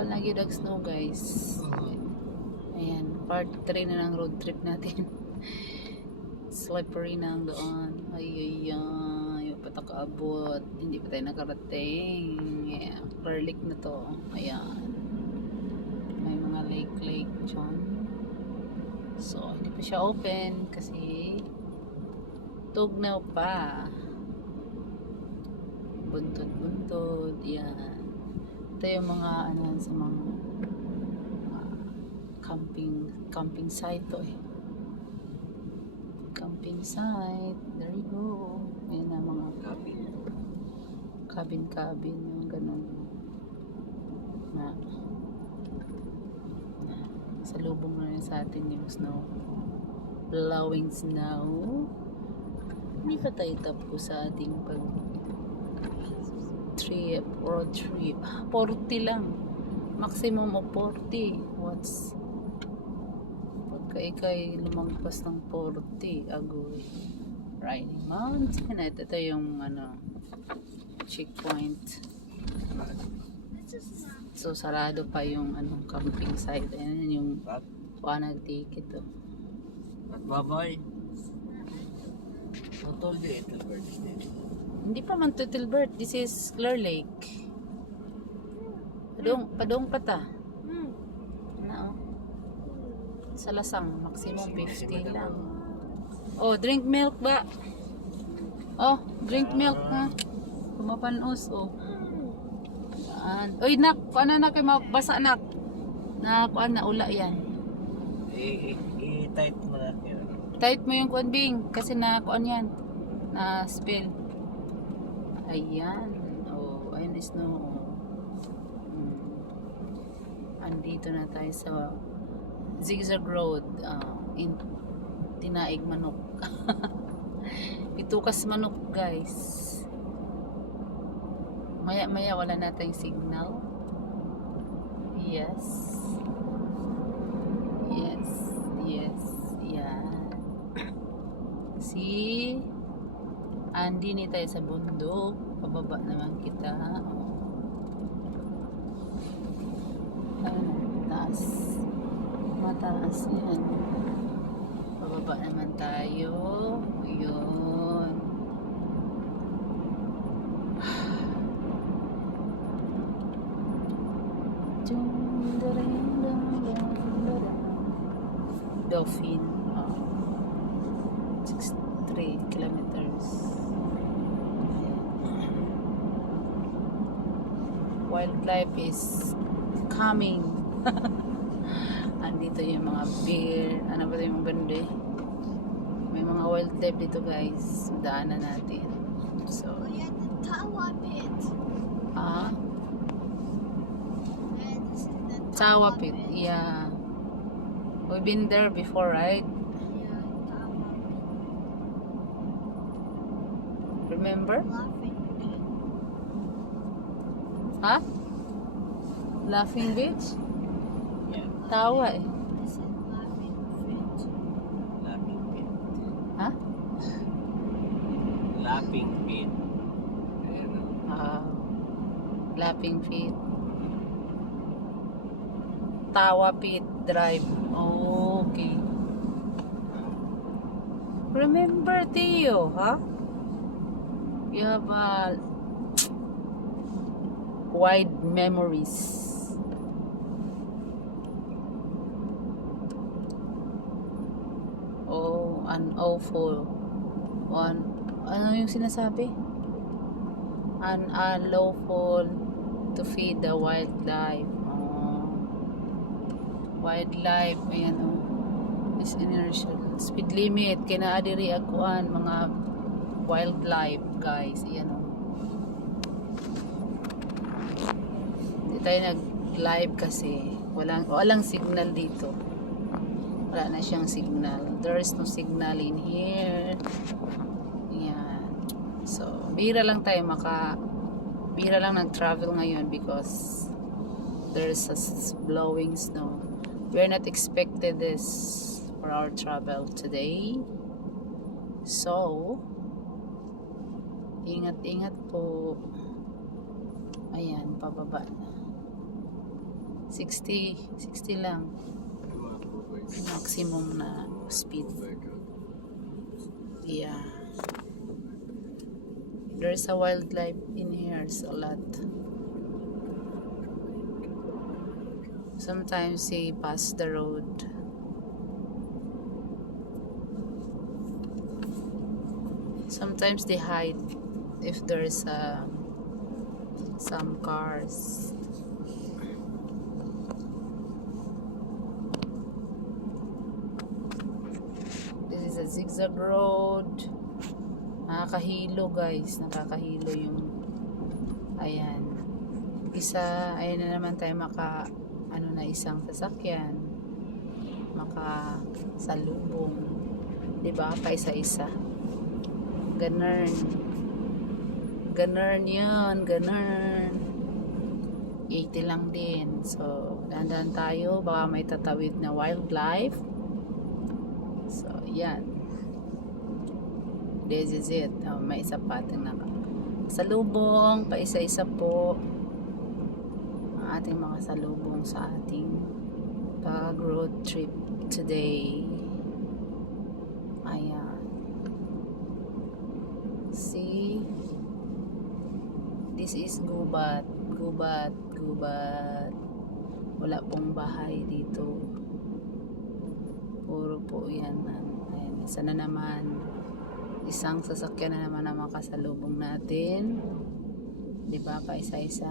kapal na gyud ang snow guys. Ayan, part 3 na ng road trip natin. Slippery na ang doon. Ay, pa kaabot. Hindi pa tayo nakarating. Yeah, Clear Lake na to. Ayan. May mga lake dyan. So, hindi pa siya open kasi tugnaw pa. Buntod. Yan. Ito yung mga ano sa mga camping site to eh. Camping site. There you go. Ayan na mga cabin yung ganun na salubong na rin sa atin yung snow, blowing snow. Hindi pa tayo tapos sa ating road trip. 40 lang, maximum of 40. Pagka ikay lumagpas ng 40, agoy. Riding mountain. Ito yung checkpoint. So sarado pa yung camping site. Ayan yung nag-ticket to. Bye-bye. Hindi pa man Tilbert. This is Clear Lake. Padong pa ta. No. Sa Lasang maximum 50 lang. Oh, drink milk ba? Oh, drink milk ha. Kumapanos oh. Oy nak, kuan na kay mabasa nak. Na kuan na ula yan. I-tight mo na yun. Tight mo yung kuan bing kasi na kuan yan. Na spill. Ayan. Oh, ayun is no. Andito na tayo sa Zigzag Road in Tinaig Manok. Pitukas Manok guys. Maya wala na tayong signal. Yes. Yan. See? Andi ni tayo sa bundok. Pababa naman kita. Mataas yan. Pababa naman tayo. Ayun. Dolphin. 63 kilometers. Wildlife is coming. Andito yung mga bear. Ano ba ito yung banda? May mga wildlife dito guys. Daanan natin. So, Tawa pit. Tawa pit. Yeah. We've been there before, right? Yeah, Tawa pit. Remember? Laughing pit. Ha? Laughing Beach? Yeah. Tawa eh. I said laughing pit. Lapping pit. Ha? Lapping pit. Ayan o. Laughing Feet. Tawa Pit Drive. Okay. Remember, Theo, huh? You have wide memories. Oh, an awful one. Ano yung sinasabi? Unlawful to feed the wildlife. Wildlife, ayan is inertial. Speed limit, kinaadiri akuan mga wildlife guys, ayan Hindi tayo nag-live kasi walang signal dito. Wala na siyang signal. There is no signal in here. Ayan. So, bihira lang nag-travel ngayon because there's a blowing snow. We're not expected this for our travel today. So, ingat-ingat po. Ayan, pababa na. 60 lang. Maximum na speed. Yeah. There's a wildlife in here, a lot. Sometimes they pass the road. Sometimes they hide if there's some cars. This is a zigzag road. Nakakahilo guys, nakakahilo yung ayan. Isa, ayan na naman tayo isang sasakyan. Makasalubong. 'Di ba? Pa isa-isa. Ganun. Ganun 'yun, ganun. 80 lang din. So, dahan-dahan tayo, baka may tatawid na wildlife. So, yan. This is it. May isa pa ating salubong, pa isa-isa po ang ating mga salubong sa ating pag-road trip today. Ayan. See? This is Gubat. Gubat. Wala pong bahay dito. Puro po yan. Ayan. Isa na naman. Isang sasakyan na naman ang makasalubong natin. Diba? Pa isa-isa.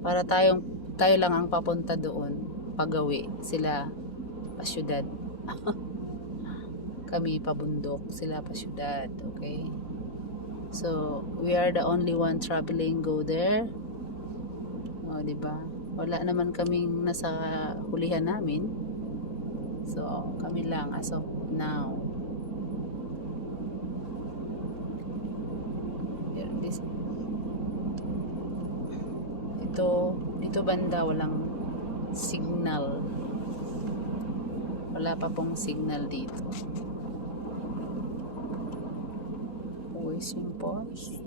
Para tayo lang ang papunta doon. Pagawi. Sila pa syudad. Kami pabundok. Sila pa syudad. Okay? So, we are the only one traveling go there. O, diba? Wala naman kaming nasa hulihan namin. So, kami lang as of now. Dito banda walang signal. Wala pa pong signal dito. Always yung pause.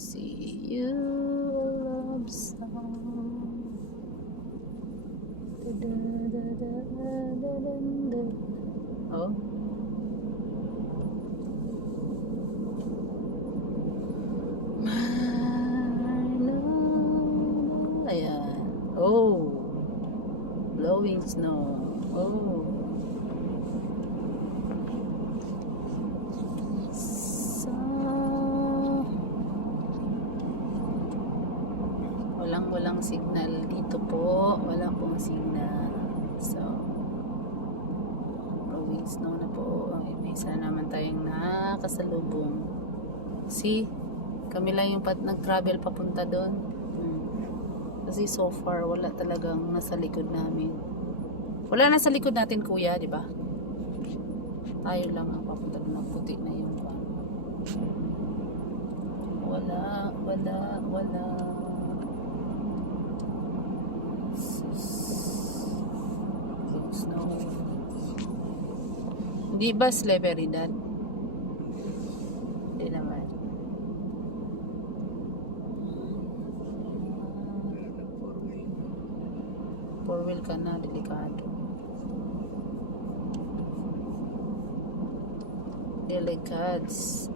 See you love song. Oh. Ayan. Oh. Blowing snow. Oh. So, walang signal dito po. Wala pong signal. So, blowing snow na po. Okay, may isa na naman tayong nakasalubong. See? Kami lang yung nag-travel papunta doon. Kasi so far, wala talagang nasa likod namin. Wala nasa likod natin, kuya, di ba? Tayo lang ang papunta doon. Ang puti na yun. Wala. Snow. Hindi ba slippery, Dad? Hindi naman. Four wheel ka na, delikado. Delicads.